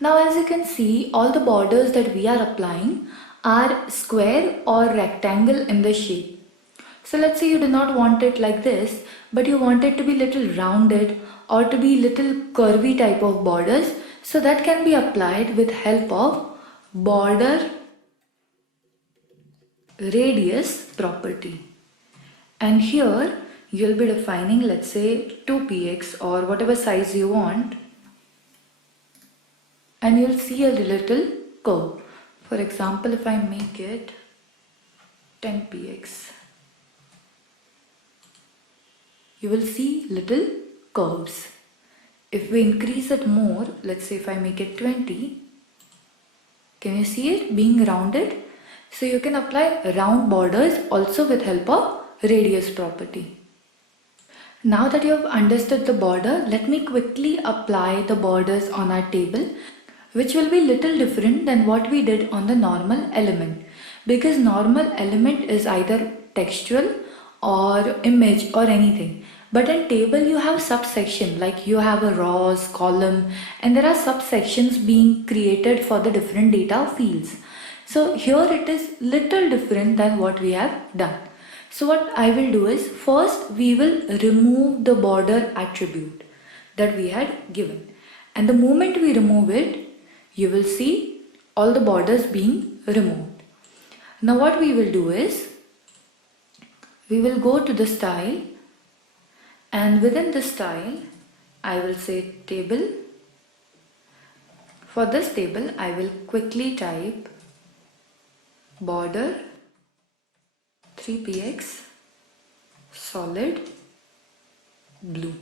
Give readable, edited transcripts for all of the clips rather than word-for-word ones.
Now as you can see, all the borders that we are applying are square or rectangle in the shape. So let's say you do not want it like this, but you want it to be little rounded or to be little curvy type of borders. So that can be applied with help of border radius property. And here you'll be defining, let's say 2px or whatever size you want, and you'll see a little curve. For example, if I make it 10px, you will see little curves. If we increase it more, let's say if I make it 20, can you see it being rounded? So you can apply round borders also with help of radius property. Now that you have understood the border, let me quickly apply the borders on our table, which will be little different than what we did on the normal element, because normal element is either textual or image or anything. But in table you have subsection, like you have a rows, column, and there are subsections being created for the different data fields. So here it is little different than what we have done. So what I will do is, first we will remove the border attribute that we had given. And the moment we remove it, you will see all the borders being removed. Now what we will do is, we will go to the style, and within the style I will say table. For this table I will quickly type border 3px solid blue,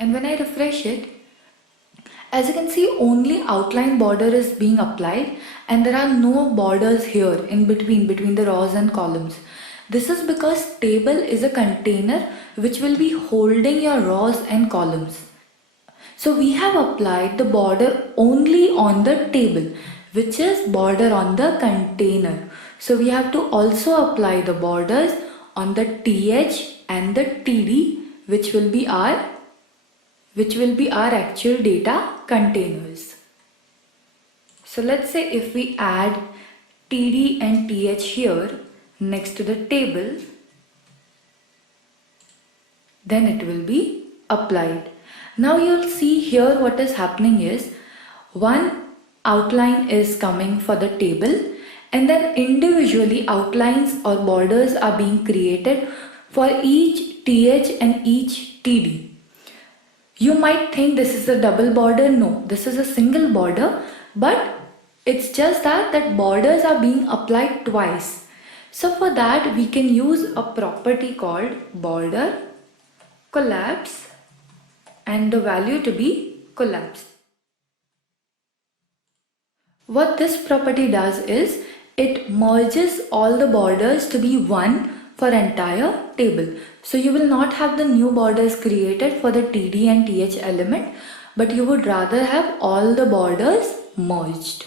and when I refresh it, as you can see, only outline border is being applied and there are no borders here in between the rows and columns. This is because table is a container which will be holding your rows and columns. So we have applied the border only on the table, which is border on the container. So we have to also apply the borders on the TH and the TD, which will be our actual data containers. So let's say if we add TD and TH here next to the table, then it will be applied. Now you'll see here what is happening is, one outline is coming for the table, and then individually outlines or borders are being created for each TH and each TD. You might think this is a double border. No, this is a single border, but it's just that borders are being applied twice. So for that we can use a property called border collapse, and the value to be collapsed. What this property does is, it merges all the borders to be one for entire table. So you will not have the new borders created for the TD and TH element, but you would rather have all the borders merged.